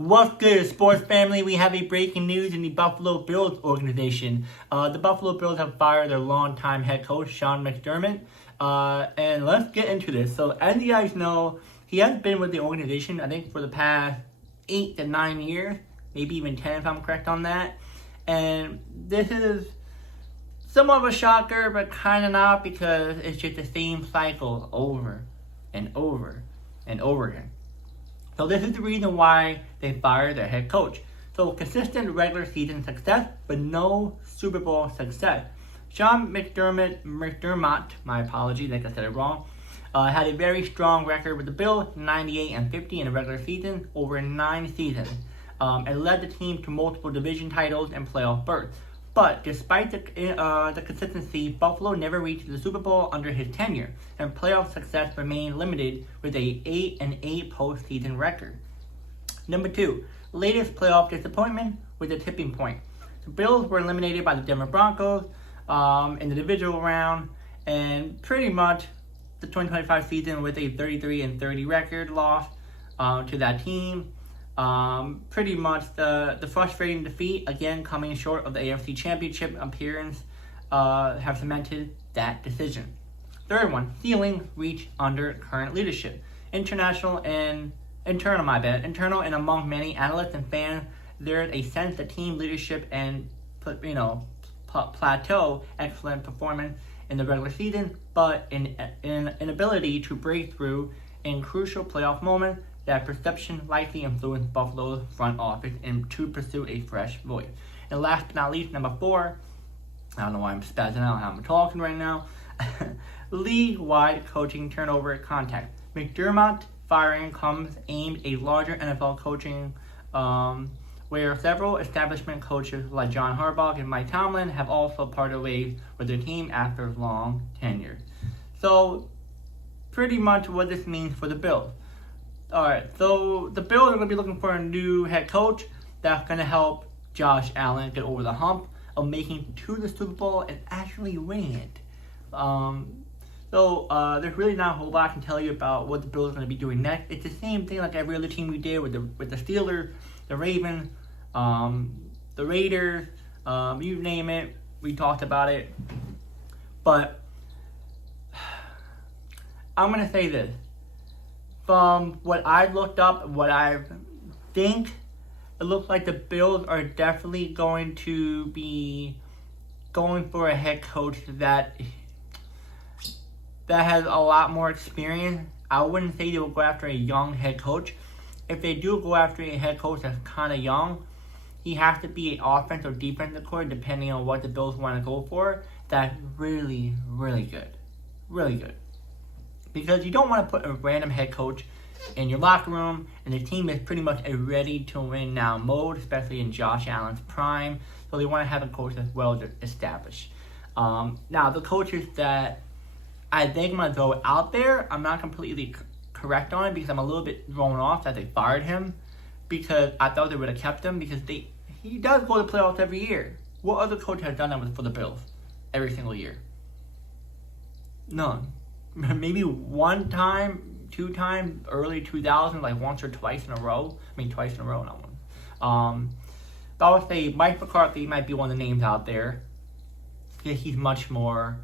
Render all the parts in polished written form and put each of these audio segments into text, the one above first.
What's good, sports family? We have a breaking news in the Buffalo Bills organization. The Buffalo Bills have fired their longtime head coach, Sean McDermott. And let's get into this. So, as you guys know, he has been with the organization, I think, for the past 8 to 9 years, maybe even 10 if I'm correct on that. And this is somewhat of a shocker, but kind of not, because it's just the same cycle over and over and over again. So this is the reason why they fired their head coach. So consistent regular season success, but no Super Bowl success. Sean McDermott, my apologies, I think I said it wrong, had a very strong record with the Bills, 98-50 in the regular season over 9 seasons, and led the team to multiple division titles and playoff berths. But despite the consistency, Buffalo never reached the Super Bowl under his tenure, and playoff success remained limited with a 8-8 postseason record. Number 2, latest playoff disappointment was a tipping point. The Bills were eliminated by the Denver Broncos in the divisional round, and pretty much the 2025 season with a 33-30 record loss to that team. Pretty much the frustrating defeat, again coming short of the AFC Championship appearance, have cemented that decision. Third one, ceiling reached under current leadership. Internal and among many analysts and fans, there's a sense that team leadership and plateau excellent performance in the regular season, but an inability to break through in crucial playoff moments. That perception likely influenced Buffalo's front office to pursue a fresh voice. And last but not least, number 4, I don't know why I'm spazzing out how I'm talking right now, league-wide coaching turnover context. McDermott firing comes aimed at larger NFL coaching, where several establishment coaches like John Harbaugh and Mike Tomlin have also parted ways with their team after long tenure. So, pretty much what this means for the Bills. Alright, so the Bills are going to be looking for a new head coach that's going to help Josh Allen get over the hump of making it to the Super Bowl and actually win it. There's really not a whole lot I can tell you about what the Bills are going to be doing next. It's the same thing like every other team we did with the Steelers, the Ravens, the Raiders, you name it, we talked about it. But I'm going to say this. From what I looked up, what I think, it looks like the Bills are definitely going to be going for a head coach that has a lot more experience. I wouldn't say they will go after a young head coach. If they do go after a head coach that's kind of young, he has to be an offensive or defensive coordinator, depending on what the Bills want to go for. That's really, really good. Really good. Because you don't want to put a random head coach in your locker room, and the team is pretty much a ready-to-win-now mode, especially in Josh Allen's prime. So they want to have a coach that's well established. Now, the coaches that I think I'm going to throw out there, I'm not completely correct on it, because I'm a little bit thrown off that they fired him, because I thought they would have kept him, because he does go to playoffs every year. What other coach has done that for the Bills every single year? None. Maybe 1 time, 2 times, early 2000s, like once or twice in a row. Twice in a row, not one. But I would say Mike McCarthy might be one of the names out there. He's much more,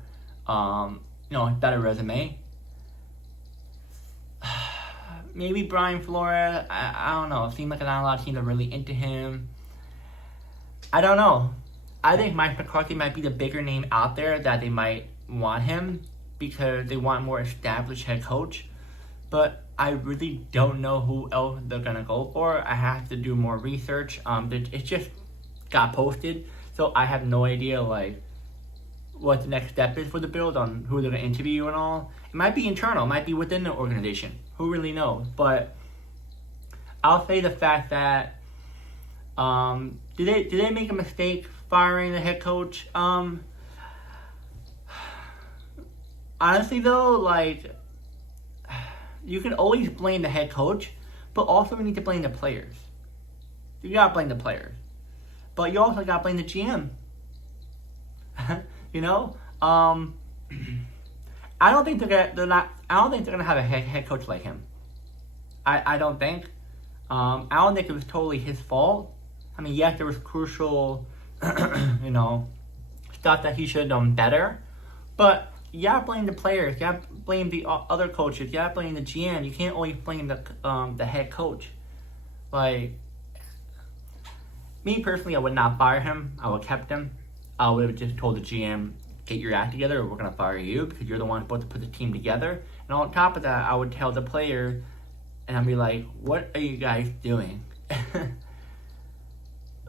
better resume. Maybe Brian Flores, I don't know. It seems like not a lot of teams are really into him. I don't know. I think Mike McCarthy might be the bigger name out there that they might want him, because they want a more established head coach. But I really don't know who else they're going to go for. I have to do more research. It just got posted, so I have no idea what the next step is for the Bills on who they're going to interview and all. It might be internal. It might be within the organization. Who really knows? But I'll say the fact that did they make a mistake firing the head coach? Honestly, though, you can always blame the head coach, but also we need to blame the players. You gotta blame the players, but you also gotta blame the GM. I don't think they're gonna have a head coach like him. I don't think. I don't think it was totally his fault. I mean, yes, there was crucial, stuff that he should have done better. But you gotta blame the players. You gotta blame the other coaches. You gotta blame the GM. You can't always blame the head coach. Like, me personally, I would not fire him. I would have kept him. I would have just told the GM, get your act together, or we're gonna fire you because you're the one supposed to put the team together. And on top of that, I would tell the player, and I'd be like, what are you guys doing?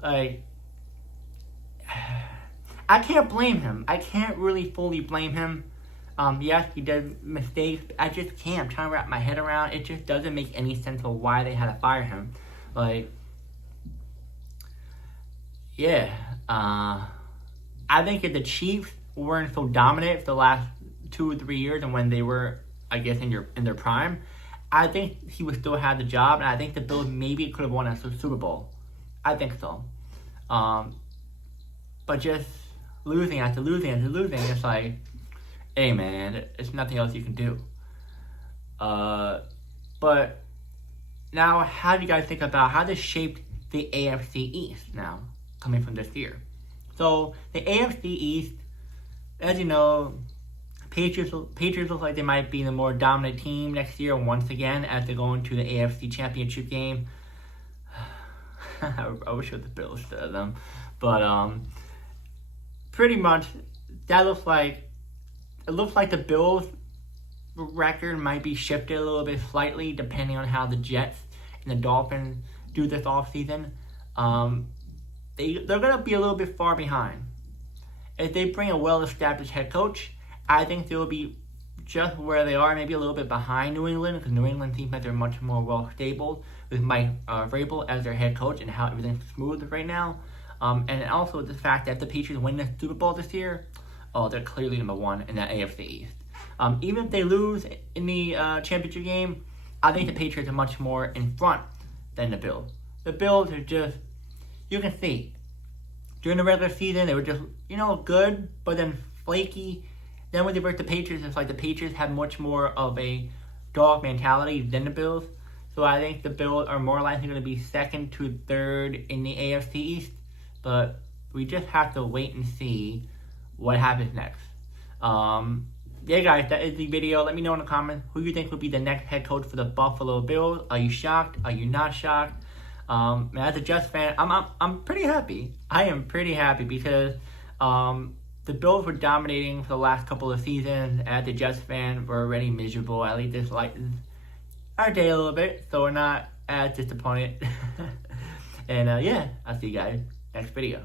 Like, I can't blame him. I can't really fully blame him. Yes, he did mistakes. I just can't. I'm trying to wrap my head around. It just doesn't make any sense of why they had to fire him. Like, yeah. I think if the Chiefs weren't so dominant for the last 2 or 3 years, and when they were, I guess, in their prime, I think he would still have the job, and I think the Bills maybe could have won a Super Bowl. I think so. But just losing after losing after losing, it's like, hey man, there's nothing else you can do. But now, how do you guys think about how this shaped the AFC East now, coming from this year? So, the AFC East, as you know, Patriots look like they might be the more dominant team next year once again as they go into the AFC Championship game. I wish it was the Bills instead of them. But, pretty much, it looks like the Bills' record might be shifted a little bit slightly depending on how the Jets and the Dolphins do this offseason. They're going to be a little bit far behind. If they bring a well-established head coach, I think they'll be just where they are, maybe a little bit behind New England, because New England seems like they're much more well-stable with Mike Vrabel as their head coach and how everything's smooth right now. And also the fact that if the Patriots win the Super Bowl this year, they're clearly number one in that AFC East. Even if they lose in the championship game, I think the Patriots are much more in front than the Bills. The Bills are just, you can see, during the regular season, they were just, good, but then flaky. Then when they versus the Patriots, it's like the Patriots have much more of a dog mentality than the Bills. So I think the Bills are more likely going to be second to third in the AFC East. But we just have to wait and see what happens next. Yeah, guys, that is the video. Let me know in the comments who you think will be the next head coach for the Buffalo Bills. Are you shocked? Are you not shocked? As a Jets fan, I'm pretty happy. I am pretty happy because the Bills were dominating for the last couple of seasons. As a Jets fan, we're already miserable. At least this lightens our day a little bit, so we're not as disappointed. And yeah, I'll see you guys next video.